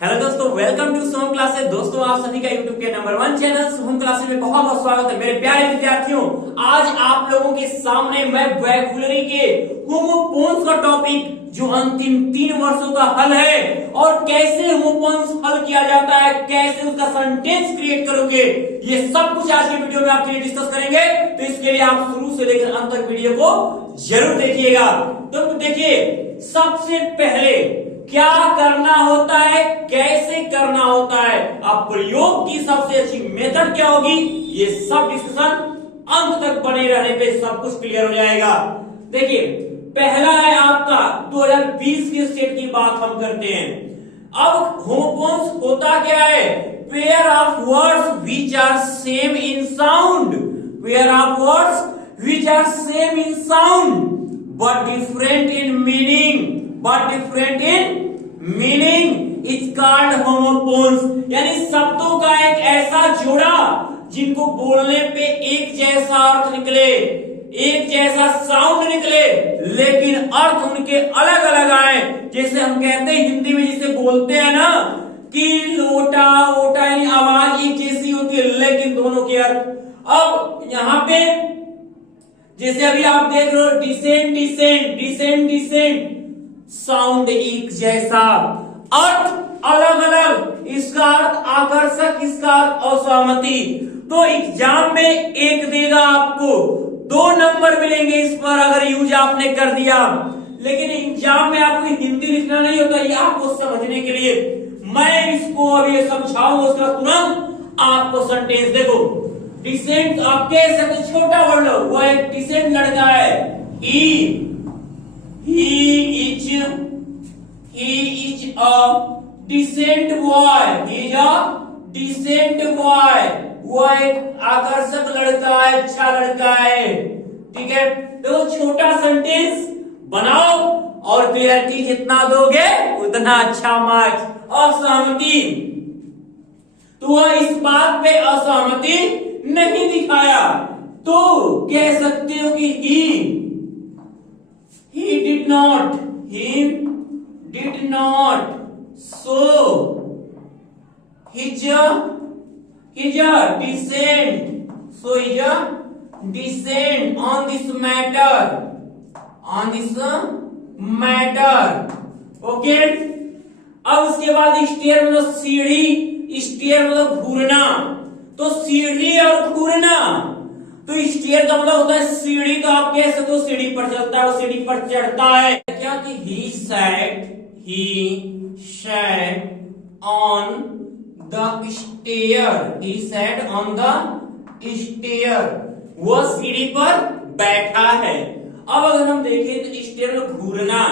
Hello दोस्तों, welcome to Soham classes. दोस्तों, आप सभी का यूट्यूब के नंबर 1 चैनल सोहम क्लासेस में बहुत बहुत स्वागत है। मेरे प्यारे विद्यार्थियों, आज आप लोगों के सामने मैं वोकैबुलरी के होमोफोन्स का टॉपिक जो अंतिम 3 वर्षों का हल है और कैसे होमोफोन्स हल किया जाता है, कैसे उसका सेंटेंस क्रिएट करोगे, ये सब कुछ आज की वीडियो में आपके लिए डिस्कस करेंगे। तो इसके लिए आप शुरू से लेकर अंत तक वीडियो को जरूर देखिएगा। तो देखिए, सबसे पहले क्या करना होता है, कैसे करना होता है, अब प्रयोग की सबसे अच्छी मेथड क्या होगी, ये सब डिस्कशन अंत तक बने रहने पे सब कुछ क्लियर हो जाएगा। देखिए, पहला है आपका 2020 के सेट की बात हम करते हैं। अब होमोफोन्स होता क्या है? Pair of words which are same in sound, pair of words which are same in sound but different in meaning is called homophones। यानी शब्दों का एक ऐसा जोड़ा जिनको बोलने पे एक जैसा अर्थ निकले, एक जैसा साउंड निकले, लेकिन अर्थ उनके अलग अलग आए। जैसे हम कहते हैं हिंदी में, जिसे बोलते हैं ना कि लोटा ओटा, यानी आवाज एक जैसी होती है लेकिन दोनों के अर्थ। अब यहाँ पे जैसे अभी आप देख रहे हो, decent decent decent decent, sound एक जैसा, अर्थ अलग अलग, इसका अर्थ आकर्षक, इसका अर्थ असहमति। तो एग्जाम में एक देगा आपको, 2 नंबर मिलेंगे इस पर अगर यूज आपने कर दिया। लेकिन एग्जाम में आपको हिंदी लिखना नहीं होता, ये आपको समझने के लिए मैं इसको अभी समझाऊंगा, उसका तुरंत आपको सेंटेंस देखो। डिसेंट आप कह सकते, छोटा वर्ड, वो एक डिसेंट लड़का है। He is a decent boy, he is a decent boy, वो एक आकर्षक लड़का है, अच्छा लड़का है। ठीक है, तो छोटा सेंटेंस बनाओ और क्लियरिटी जितना दोगे उतना अच्छा मार्क्स। असहमति, तो वह इस बात पे असहमति नहीं दिखाया, तो कह सकते हो कि he did not show his dissent on this matter, okay. अब उसके बाद स्टेयर मतलब सीढ़ी, स्टेयर मतलब घूरना, तो सीढ़ी और घूरना, तो स्टेयर का मतलब होता है सीढ़ी का, आप कह सकते हो सीढ़ी पर चलता है, वो सीढ़ी पर चढ़ता है। क्या कि he sat on the stair, वो सीढ़ी पर बैठा है। अब अगर हम देखें तो स्टेयर में घूरना,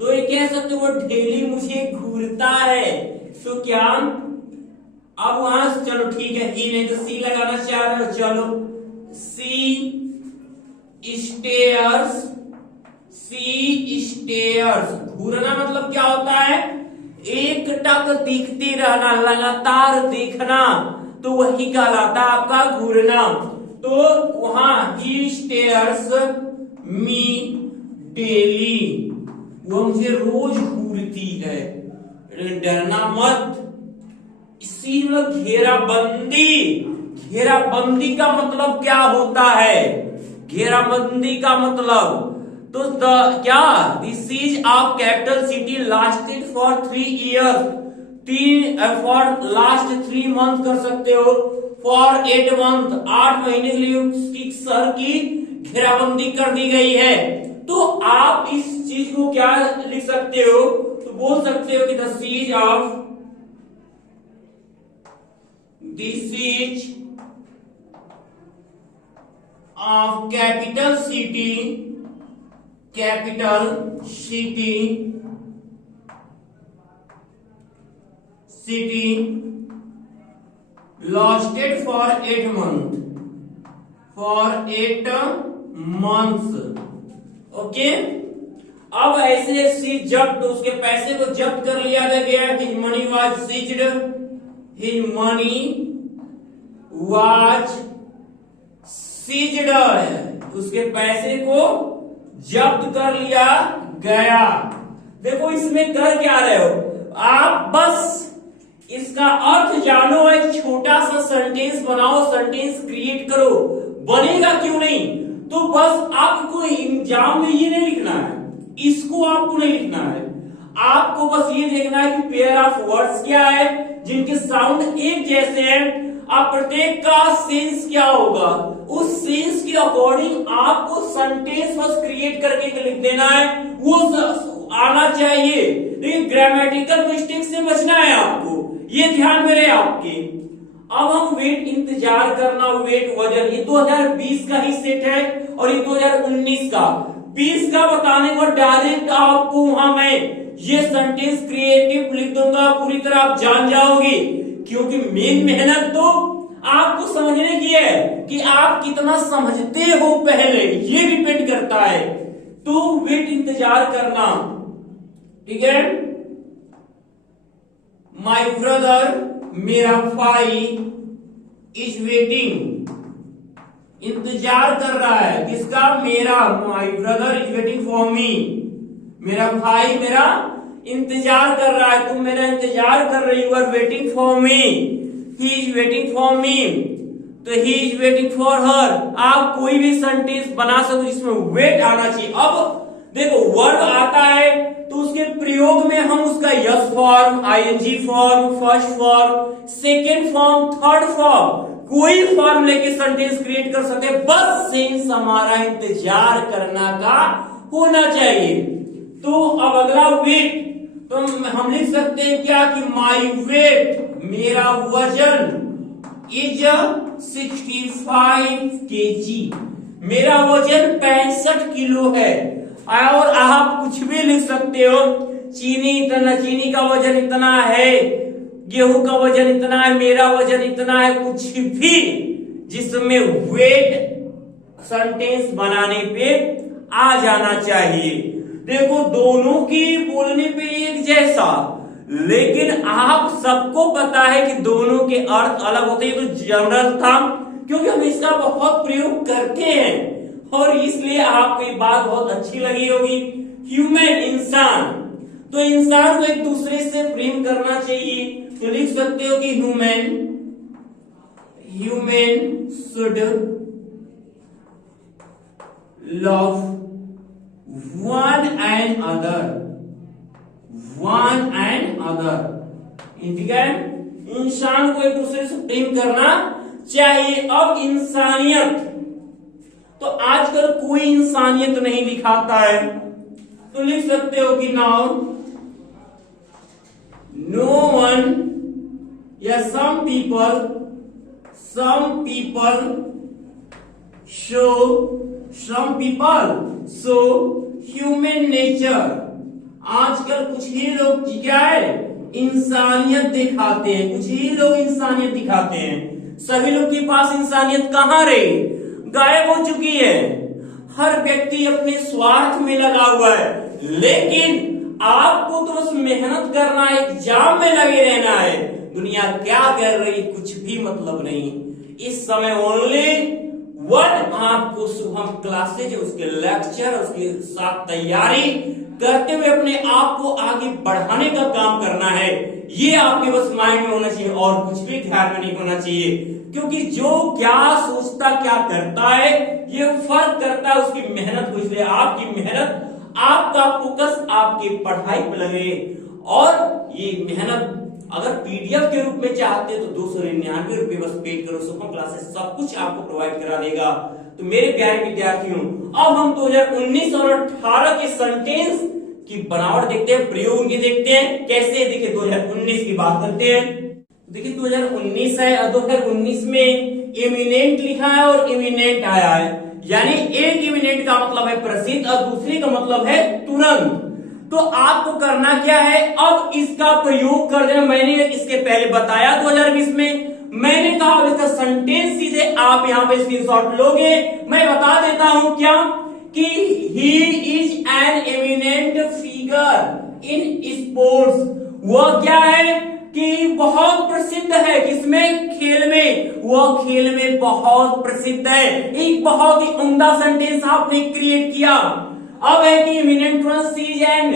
तो ये कह सकते हो वो ढेली मुझे घूरता है। तो क्या अब वहां से, चलो ठीक है, ही नहीं तो सी लगाना चाह रहे हो, चलो सी स्टेयर्स, घूरना मतलब क्या होता है? एक टक दिखती रहना, लगातार दिखना, तो वही कहलाता आपका घूरना। तो वहां ही स्टेयर्स मी डेली, वो मुझे रोज घूरती है। डरना मत। इसी में घेराबंदी, घेराबंदी का मतलब क्या होता है? घेराबंदी का मतलब तो क्या, this is a capital city lasted for 3 years, for last 3 months कर सकते हो, फॉर 8 months, 8 महीने के लिए उसकी शहर की घेराबंदी कर दी गई है। तो आप इस चीज को क्या लिख सकते हो? तो बोल सकते हो कि the siege of capital city lasted for 8 months, okay. अब ऐसे जब्त, उसके पैसे को जब्त कर लिया गया। His money was seized, उसके पैसे को जब्त कर लिया गया। देखो इसमें कर क्या रहे हो आप, बस जानो, एक छोटा सा सेंटेंस बनाओ, सेंटेंस क्रिएट करो, बनेगा क्यों नहीं। तो बस आपको एग्जाम में ये नहीं लिखना है, इसको आपको नहीं लिखना है, आपको बस ये देखना है कि पेयर ऑफ वर्ड्स क्या है जिनके साउंड एक जैसे हैं, आप प्रत्येक का सेंस क्या होगा, उस सेंस के अकॉर्डिंग आपको सेंटेंस बस क्रिएट करके लिख देना है, वो आना चाहिए। लेकिन ग्रामेटिकल मिस्टेक से बचना है आपको, ये ध्यान में रहे आपके। अब हम वेट इंतजार करना, वेट वजन, ये 2020 का ही सेट है और ये 2019 का। 20 का बताने पर डायरेक्ट आपको वहां मैं ये सेंटेंस क्रिएटिव लिख दूंगा, पूरी तरह आप जान जाओगे, क्योंकि मेन मेहनत तो आपको समझने की है कि आप कितना समझते हो पहले, ये डिपेंड करता है। तो वेट इंतजार करना, ठीक है। माई ब्रदर, मेरा भाई, इज वेटिंग, इंतजार कर रहा है, किसका, मेरा। My brother is waiting for मी, मेरा भाई मेरा इंतजार कर रहा है, तुम मेरा इंतजार कर रही, you are waiting for me, he is waiting for me, तो he is waiting for her. आप कोई भी सेंटेंस बना सकते हो जिसमें वेट आना चाहिए। अब देखो वर्ब आता है तो उसके प्रयोग में हम उसका S form, ING form, first form, second form, third form, कोई फॉर्म लेके सेंटेंस क्रिएट कर सकते हैं, बस सेंस हमारा इंतजार करना का होना चाहिए। तो अब अगला वेट, तो हम लिख सकते हैं क्या कि माई वेट, मेरा वजन, इज 65 kg, मेरा वजन 65 किलो है। और आप कुछ भी लिख सकते हो, चीनी इतना, चीनी का वजन इतना है, गेहूं का वजन इतना है, मेरा वजन इतना है, कुछ भी जिसमें वेट सेंटेंस बनाने पे आ जाना चाहिए। देखो दोनों की बोलने पे एक जैसा, लेकिन आप सबको पता है कि दोनों के अर्थ अलग होते हैं। तो जनरल था क्योंकि हम इसका बहुत प्रयोग करते हैं और इसलिए आपको ये बात बहुत अच्छी लगी होगी। ह्यूमन, इंसान, तो इंसान को एक दूसरे से प्रेम करना चाहिए, तो लिख सकते हो कि human should love one and other, ठीक है। इंसान को एक दूसरे से प्रेम करना चाहिए। अब इंसानियत, तो आजकल कोई इंसानियत नहीं दिखाता है, तो लिख सकते हो कि नाउ नो वन या some people show human nature. आजकल कुछ ही लोग क्या है, इंसानियत दिखाते हैं, कुछ ही लोग इंसानियत दिखाते हैं। सभी लोग के पास इंसानियत कहां रही, गायब हो चुकी है। हर व्यक्ति अपने स्वार्थ में लगा हुआ है, लेकिन आपको तो बस मेहनत करना है, एग्जाम में लगे रहना है। दुनिया क्या कर रही कुछ भी मतलब नहीं। इस समय ओनली वन आपको सुबह क्लासेज, उसके लेक्चर, उसके साथ तैयारी करते हुए अपने आप को आगे बढ़ाने का काम करना है। ये आपके बस माइंड में होना चाहिए और कुछ भी ध्यान में नहीं होना चाहिए, क्योंकि जो क्या सोचता क्या करता है ये फर्क करता है उसकी मेहनत को। इसलिए आपकी मेहनत, आपका फोकस आपकी पढ़ाई पर लगे। और ये मेहनत अगर पीडीएफ के रूप में चाहते हैं तो 299 रुपए बस पेड करो, सुपर क्लासेस सब कुछ आपको प्रोवाइड करा देगा। तो मेरे प्यारे विद्यार्थियों, अब हम 2019 और 18 के सेंटेंस की बनावट देखते हैं, प्रयोग उनके देखते हैं कैसे। देखिए 2019 की बात करते हैं। देखिए 2019 है और 2019 में इमिनेंट लिखा है और इमिनेंट आया है, यानी एक इमिनेंट का मतलब है प्रसिद्ध और दूसरे का मतलब है तुरंत। तो आपको करना क्या है, अब इसका प्रयोग कर देना। मैंने इसके पहले बताया 2020 में, मैंने कहा इसका सेंटेंस सीधे आप यहां पे स्क्रीनशॉट लोगे। मैं बता देता हूं क्या कि he is an eminent figure in sports. वह क्या है कि बहुत प्रसिद्ध है, किसमें, खेल में। वह खेल में बहुत प्रसिद्ध है। एक बहुत ही उम्दा सेंटेंस आपने क्रिएट किया। अब है कि imminent is an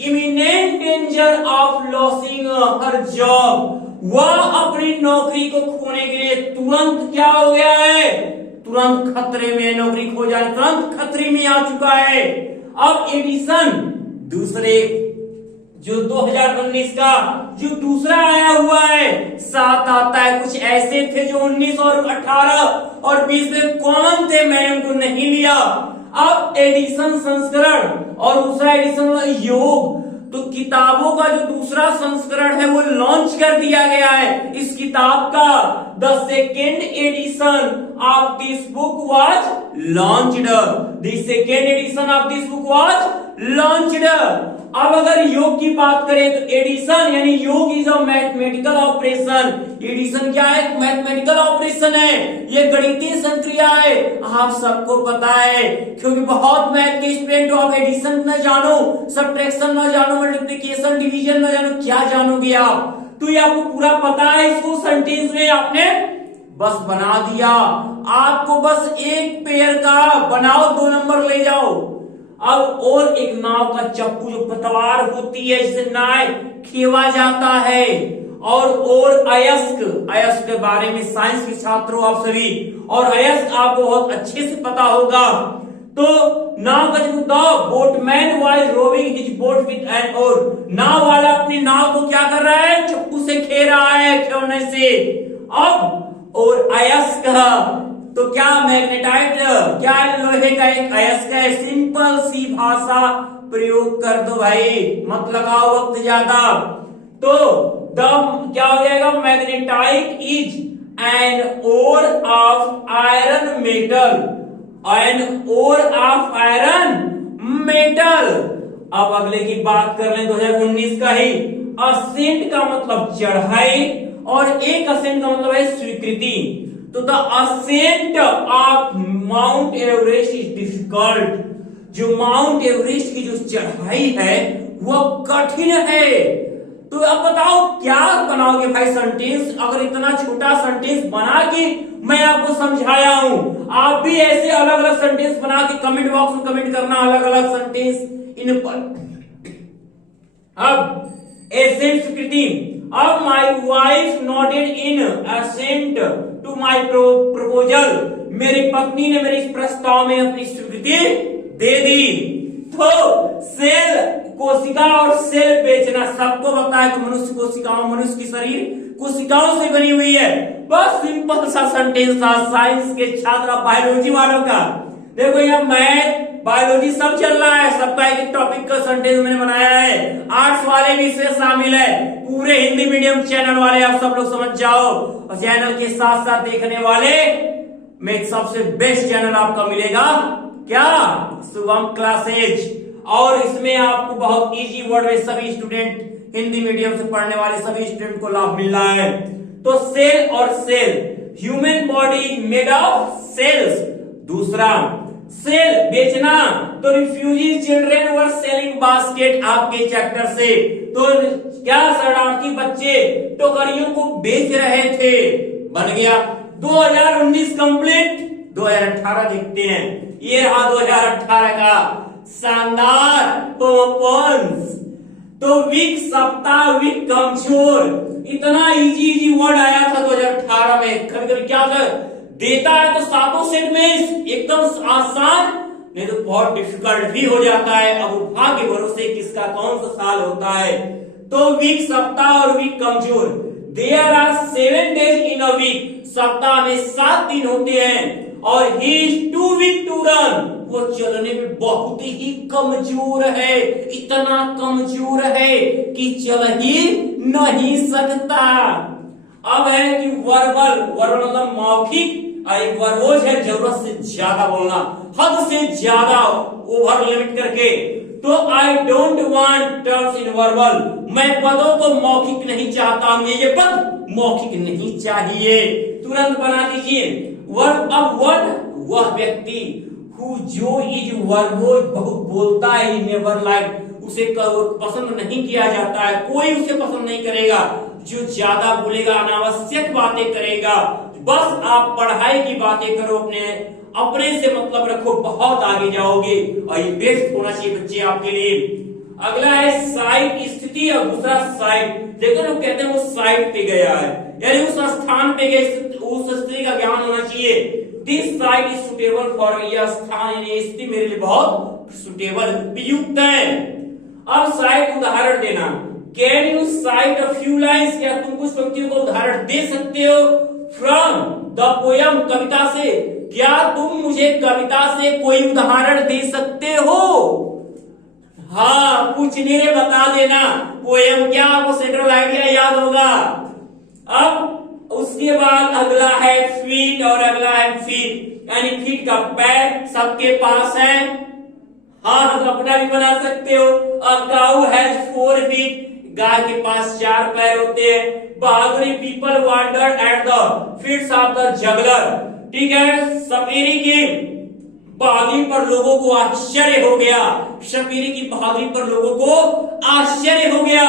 imminent danger of losing her job. वह अपनी नौकरी को खोने के लिए तुरंत क्या हो गया है, तुरंत खतरे में, नौकरी खो जाए तुरंत खतरे में आ चुका है। अब एडिसन दूसरे जो 2019 का जो दूसरा आया हुआ है साथ आता है, कुछ ऐसे थे जो 19 और 18 और 20 में कॉमन थे, मैंने उनको नहीं लिया। अब एडिशन संस्करण और दूसरा एडिशन योग, तो किताबों का जो दूसरा संस्करण है वो लॉन्च कर दिया गया है। इस किताब का the second edition of this book was launched, the second edition of this book was launched. अब अगर योग की बात करें तो एडिशन यानी योग is a mathematical operation. Addition क्या है, मैथमेटिकल ऑपरेशन है, ये गणितीय संक्रिया है। आप सबको पता है क्योंकि बहुत मैथ के स्टूडेंट हो, आप एडिशन न जानो, सब्ट्रैक्शन न जानो, मल्टीप्लिकेशन डिवीजन न जानो, क्या जानोगे आप? तो ये आपको पूरा पता है, इसको सेंटेंस में आपने बस बना दिया। आपको बस एक पेयर का बनाओ, 2 नंबर ले जाओ। अब और एक नाव का चप्पू जो पतवार होती है जिससे नाव खेवा जाता है, और अयस्क, अयस्क के बारे में साइंस के छात्रों आप सभी, और अयस्क आपको बहुत अच्छे से पता होगा। तो नाव का जो boatman was rowing his boat with an oar, नाव वाला अपनी नाव को क्या कर रहा है, चप्पू से खे रहा है, खेवने से। अब और अयस्क, तो क्या मैग्नेटाइट, क्या लोहे का एक अयस्क है। सिंपल सी भाषा प्रयोग कर दो भाई, मत लगाओ वक्त ज्यादा। तो द क्या हो जाएगा, magnetite is an ore of iron metal, an ore of iron metal. अब अगले की बात कर लें 2019 का ही। असेंट का मतलब चढ़ाई और एक असेंट का मतलब है स्वीकृति। तो the ascent of mount Everest is difficult, जो माउंट एवरेस्ट की जो चढ़ाई है वह कठिन है। तो अब बताओ क्या बनाओगे भाई सेंटेंस, अगर इतना छोटा सेंटेंस बना के मैं आपको समझाया हूं, आप भी ऐसे अलग अलग सेंटेंस बना के कमेंट बॉक्स में कमेंट करना, अलग अलग सेंटेंस इन पर। अब एसेंट स्वीकृति, अब my wife nodded in assent to my proposal, मेरी पत्नी ने मेरे इस प्रस्ताव में अपनी स्वीकृति दे दी। तो सेल कोशिका और सेल बेचना, सबको पता है कि मनुष्य कोशिकाओं, मनुष्य की शरीर कोशिकाओं से बनी हुई है। बस सिंपल सा सेंटेंस था साइंस के छात्र, बायोलॉजी वालों का। देखो यहाँ मैथ बायोलॉजी सब चल रहा है, सबका एक टॉपिक का सेंटेंस मैंने बनाया है। आर्ट्स वाले भी इसमें शामिल है, पूरे हिंदी मीडियम चैनल वाले आप सब लोग समझ जाओ। और चैनल के साथ साथ देखने वाले में सबसे बेस्ट चैनल आपका मिलेगा क्या, शुभम क्लासेज। और इसमें आपको बहुत इजी वर्ड में सभी स्टूडेंट, हिंदी मीडियम से पढ़ने वाले सभी स्टूडेंट को लाभ मिल रहा है। तो सेल और cell, human body is made of cells. दूसरा सेल बेचना, तो refugee children were selling basket आपके चैप्टर से। तो क्या शरणार्थी बच्चे टोकरियों को बेच रहे थे, बन गया 2019 कंप्लीट। 2018 देखते हैं, ये रहा 2018 का शानदार परफॉर्मेंस। तो वीक सप्ताह, वीक कमजोर, इतना इजी इजी वर्ड आया था 2018 में। कभी कभी क्या होता है, देता है तो सातों सेट में एकदम आसान, नहीं तो बहुत डिफिकल्ट भी हो जाता है। अब भाग्य भरोसे किसका कौन सा साल होता है। तो वीक सप्ताह और वीक कमजोर, there are 7 days in a week, सप्ताह में 7 दिन होते हैं। और he is too weak to run, वो चलने में बहुत ही कमजोर है, इतना कमजोर है कि चल ही नहीं सकता। अब है कि वर्बल, वर्बल मतलब मौखिक, एक वर्बोज है जरूरत से ज्यादा बोलना, हद से ज्यादा ओवर लिमिट करके। तो I don't want terms in verbal, मैं पदों को मौखिक नहीं चाहता, मुझे ये पद मौखिक नहीं चाहिए। तुरंत बना दीजिए वर्ब। अब वर्ब वह व्यक्ति हु जो इज वर्बोज बहुत बोलता है, नेवर लाइक, उसे पसंद नहीं किया जाता है, कोई उसे पसंद नहीं करेगा जो ज्यादा बोलेगा, अनावश्यक बातें करेगा। बस आप पढ़ाई की बातें करो, अपने से मतलब रखो, बहुत आगे जाओगे। और ये बेस्ट होना चाहिए बच्चे आपके लिए। अगला है साइट स्थिति और दूसरा साइट। देखो लोग कहते हैं वो साइट पे गया है, यानी उस स्थान पे गए, उस स्थिति का ज्ञान होना चाहिए। This site is suitable for, यह स्थान यानी स्थिति मेरे लिए बहुत सुटेबल उपयुक्त है। अब साइट उदाहरण देना। Can you site a few lines, क्या तुम कुछ पंक्तियों को उदाहरण दे सकते हो? फ्रॉम द पोयम, कविता से, क्या तुम मुझे कविता से कोई उदाहरण दे सकते हो? हाँ, कुछ नहीं बता देना। पोयम क्या, आपको सेंट्रल आइडिया याद होगा। अब उसके बाद अगला है फीट और अगला है फीट, यानी फीट का पैर सबके पास है। हाँ, तो अपना भी बना सकते हो। अ काऊ हैज 4 feet, गाय के पास 4 पैर होते हैं। बहादुरी people wonder at the feats of the juggler, ठीक है। सपेरे की बहादुरी पर लोगों को आश्चर्य हो गया, शबीरी की बहादुरी पर लोगों को आश्चर्य हो गया।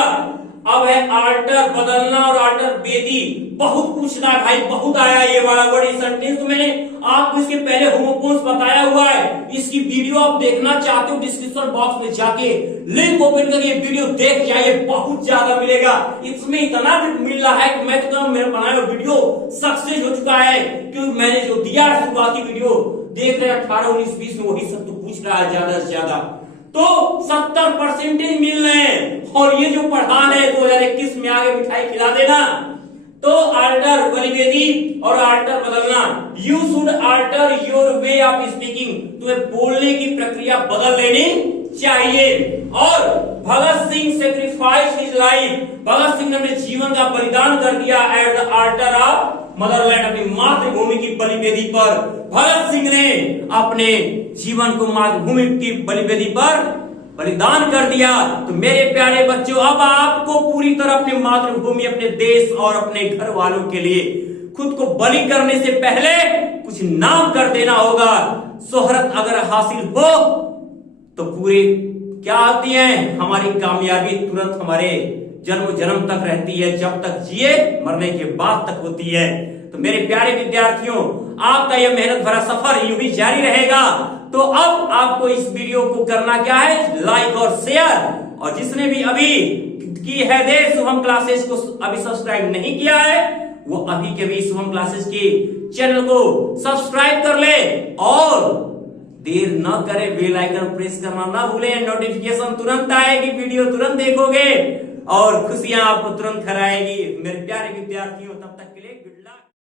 अब है आल्टर, बदलना और आल्टर बेदी। बहुत पूछना है भाई, बहुत आया ये वाला वर्ड। इस सेंटेंस को मैंने आपको इसके पहले होमोफोन्स बताया हुआ है। इसकी वीडियो आप देखना चाहते हो, डिस्क्रिप्शन बॉक्स में जाके लिंक ओपन करके वीडियो देख जाइए, बहुत ज्यादा मिलेगा। इसमें इतना मिल रहा है कि मैं तो मेरा बनाया हुआ वीडियो सक्सेस हो चुका है, क्योंकि मैंने जो दिया शुरुआती वीडियो देख रहे 18, 19, 20 में वही सब तो पूछ रहा है ज्यादा से ज्यादा। तो 70% मिल रहे हैं। और ये जो पढ़ान है 2021 में आगे मिठाई खिला देना। तो आल्टर बलिवेदी और आल्टर बदलना। You should alter your way of speaking, तुम्हें बोलने की प्रक्रिया बदल लेनी चाहिए। और Bhagat Singh sacrifice his life, Bhagat Singh ने अपने जीवन का बलिदान कर दिया at the alter of Motherland, अपनी मातृभूमि की बलिवेदी पर। भगत सिंह ने अपने जीवन को मातृभूमि की बलिवेदी पर बलिदान कर दिया। तो मेरे प्यारे बच्चों, अब आपको पूरी तरह अपनी मातृभूमि, अपने देश और अपने घर वालों के लिए खुद को बलि करने से पहले कुछ नाम कर देना होगा। शोहरत अगर हासिल हो तो पूरे क्या आती है, हमारी कामयाबी तुरंत हमारे जन्म जन्म तक रहती है, जब तक जिए मरने के बाद तक होती है। तो मेरे प्यारे विद्यार्थियों, आपका यह मेहनत भरा सफर यूं ही जारी रहेगा। तो अब आपको इस वीडियो को करना क्या है, लाइक और शेयर। और जिसने भी अभी की है दे शुभम क्लासेस को अभी सब्सक्राइब नहीं किया है, वो अभी के भी शुभम क्लासेस की चैनल को सब्सक्राइब कर ले और देर न करे, बेल आइकन प्रेस करना ना भूलें। नोटिफिकेशन तुरंत आएगी, वीडियो तुरंत देखोगे और खुशियां आपको तुरंत खराएगी। मेरे प्यारे विद्यार्थियों,